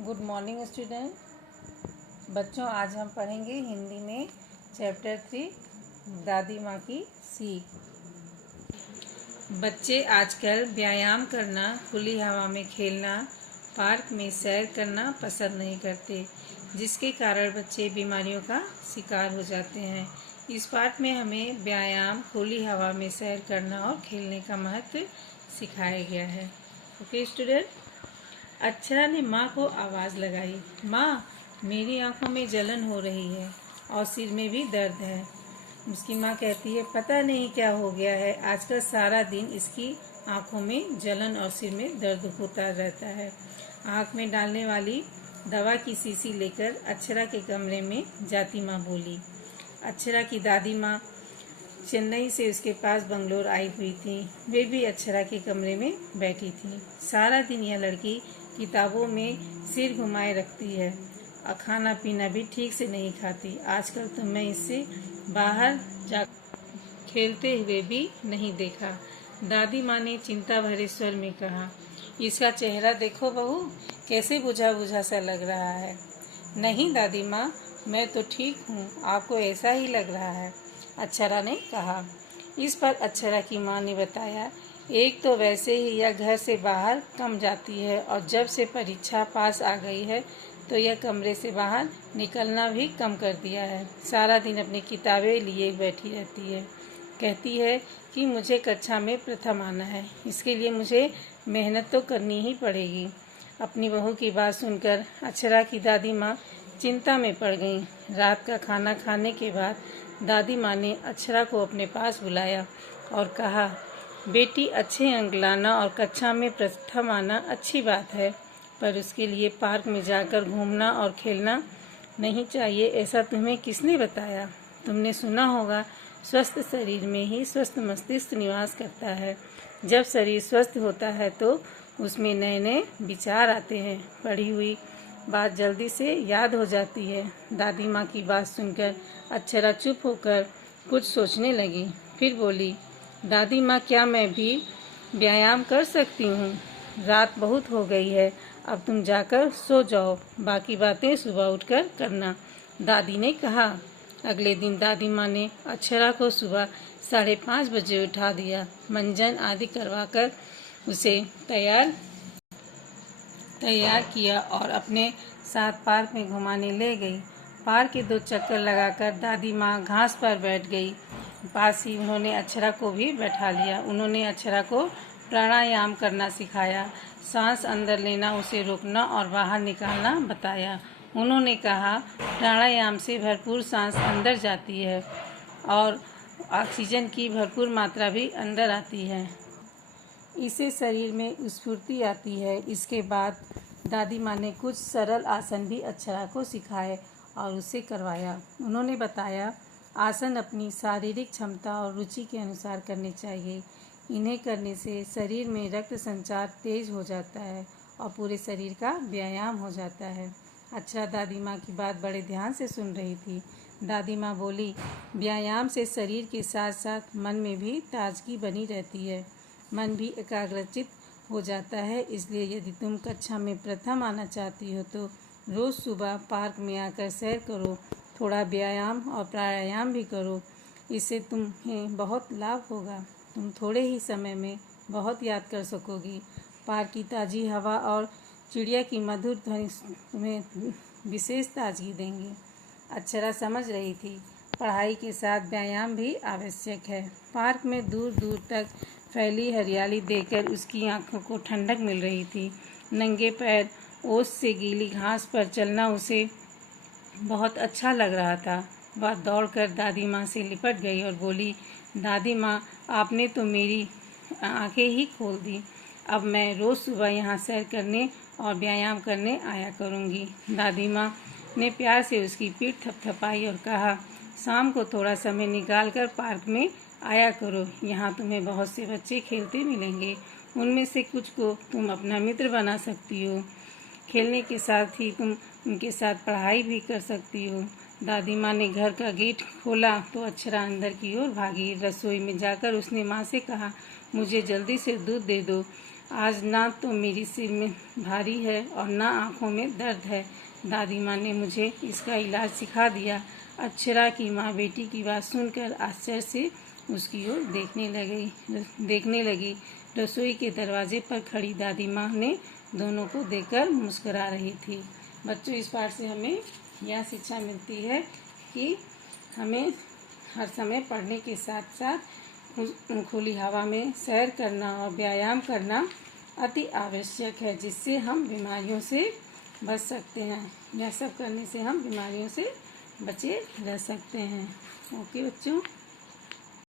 Good morning student. बच्चों, आज हम पढ़ेंगे हिंदी में चैप्टर 3 दादी माँ की सीख। बच्चे आजकल व्यायाम करना, खुली हवा में खेलना, पार्क में सैर करना पसंद नहीं करते, जिसके कारण बच्चे बीमारियों का शिकार हो जाते हैं। इस पाठ में हमें व्यायाम, खुली हवा में सैर करना और खेलने का महत्व सिखाया गया है। Okay student. अक्षरा ने माँ को आवाज़ लगाई, माँ, मेरी आंखों में जलन हो रही है और सिर में भी दर्द है। उसकी माँ कहती है, पता नहीं क्या हो गया है, आजकल सारा दिन इसकी आंखों में जलन और सिर में दर्द होता रहता है। आँख में डालने वाली दवा की शीशी लेकर अक्षरा के कमरे में जाती माँ बोली। अक्षरा की दादी माँ चेन्नई से उसके पास बंगलोर आई हुई थी। वे भी अक्षरा के कमरे में बैठी थी। सारा दिन यह लड़की किताबों में सिर घुमाए रखती है और खाना पीना भी ठीक से नहीं खाती। आजकल तो मैं इससे बाहर जा खेलते हुए भी नहीं देखा। दादी माँ ने चिंता भरे स्वर में कहा, इसका चेहरा देखो बहू, कैसे बुझा बुझा सा लग रहा है। नहीं दादी माँ, मैं तो ठीक हूँ, आपको ऐसा ही लग रहा है, अक्षरा ने कहा। इस पर अक्षरा की माँ ने बताया, एक तो वैसे ही यह घर से बाहर कम जाती है और जब से परीक्षा पास आ गई है तो यह कमरे से बाहर निकलना भी कम कर दिया है। सारा दिन अपनी किताबें लिए बैठी रहती है। कहती है कि मुझे कक्षा में प्रथम आना है, इसके लिए मुझे मेहनत तो करनी ही पड़ेगी। अपनी बहू की बात सुनकर अक्षरा की दादी माँ चिंता में पड़ गई। रात का खाना खाने के बाद दादी माँ ने अक्षरा को अपने पास बुलाया और कहा, बेटी, अच्छे अंक लाना और कक्षा में प्रथम आना अच्छी बात है, पर उसके लिए पार्क में जाकर घूमना और खेलना नहीं चाहिए। ऐसा तुम्हें किसने बताया? तुमने सुना होगा, स्वस्थ शरीर में ही स्वस्थ मस्तिष्क निवास करता है। जब शरीर स्वस्थ होता है तो उसमें नए नए विचार आते हैं। पढ़ी हुई बात जल्दी से याद हो जाती है। दादी माँ की बात सुनकर अक्षरा चुप होकर कुछ सोचने लगी। फिर बोली, दादी माँ, क्या मैं भी व्यायाम कर सकती हूँ? रात बहुत हो गई है, अब तुम जाकर सो जाओ, बाकी बातें सुबह उठकर करना, दादी ने कहा। अगले दिन दादी माँ ने अक्षरा को सुबह 5:30 बजे उठा दिया। मंजन आदि करवाकर उसे तैयार किया और अपने साथ पार्क में घुमाने ले गई। पार्क के 2 चक्कर लगाकर दादी माँ घास पर बैठ गई। पास ही उन्होंने अक्षरा को भी बैठा लिया। उन्होंने अक्षरा को प्राणायाम करना सिखाया। सांस अंदर लेना, उसे रोकना और बाहर निकालना बताया। उन्होंने कहा, प्राणायाम से भरपूर सांस अंदर जाती है और ऑक्सीजन की भरपूर मात्रा भी अंदर आती है। इससे शरीर में स्फूर्ति आती है। इसके बाद दादी माँ ने कुछ सरल आसन भी अक्षरा को सिखाए और उसे करवाया। उन्होंने बताया, आसन अपनी शारीरिक क्षमता और रुचि के अनुसार करने चाहिए। इन्हें करने से शरीर में रक्त संचार तेज हो जाता है और पूरे शरीर का व्यायाम हो जाता है। अक्षरा दादी माँ की बात बड़े ध्यान से सुन रही थी। दादी माँ बोली, व्यायाम से शरीर के साथ साथ मन में भी ताजगी बनी रहती है, मन भी एकाग्रचित हो जाता है। इसलिए यदि तुम कक्षा में प्रथम आना चाहती हो तो रोज़ सुबह पार्क में आकर सैर करो, थोड़ा व्यायाम और प्राणायाम भी करो। इससे तुम्हें बहुत लाभ होगा। तुम थोड़े ही समय में बहुत याद कर सकोगी। पार्क की ताज़ी हवा और चिड़िया की मधुर ध्वनि तुम्हें विशेष ताजगी देंगे। अक्षरा समझ रही थी, पढ़ाई के साथ व्यायाम भी आवश्यक है। पार्क में दूर दूर तक फैली हरियाली देखकर उसकी आंखों को ठंडक मिल रही थी। नंगे पैर ओस से गीली घास पर चलना उसे बहुत अच्छा लग रहा था। वह दौड़कर दादी माँ से लिपट गई और बोली, दादी माँ, आपने तो मेरी आंखें ही खोल दी। अब मैं रोज़ सुबह यहाँ सैर करने और व्यायाम करने आया करूँगी। दादी माँ ने प्यार से उसकी पीठ थपथपाई और कहा, शाम को थोड़ा समय निकालकर पार्क में आया करो। यहाँ तुम्हें बहुत से बच्चे खेलते मिलेंगे, उनमें से कुछ को तुम अपना मित्र बना सकती हो। खेलने के साथ ही तुम उनके साथ पढ़ाई भी कर सकती हो। दादी माँ ने घर का गेट खोला तो अक्षरा अंदर की ओर भागी। रसोई में जाकर उसने माँ से कहा, मुझे जल्दी से दूध दे दो, आज ना तो मेरी सिर में भारी है और ना आँखों में दर्द है। दादी माँ ने मुझे इसका इलाज सिखा दिया। अक्षरा की माँ बेटी की बात सुनकर आश्चर्य से उसकी ओर देखने लगी। रसोई के दरवाजे पर खड़ी दादी माँ ने दोनों को देखकर मुस्कुरा रही थी। बच्चों, इस पाठ से हमें यह शिक्षा मिलती है कि हमें हर समय पढ़ने के साथ साथ खुली हवा में सैर करना और व्यायाम करना अति आवश्यक है, जिससे हम बीमारियों से बच सकते हैं। यह सब करने से हम बीमारियों से बचे रह सकते हैं। ओके बच्चों।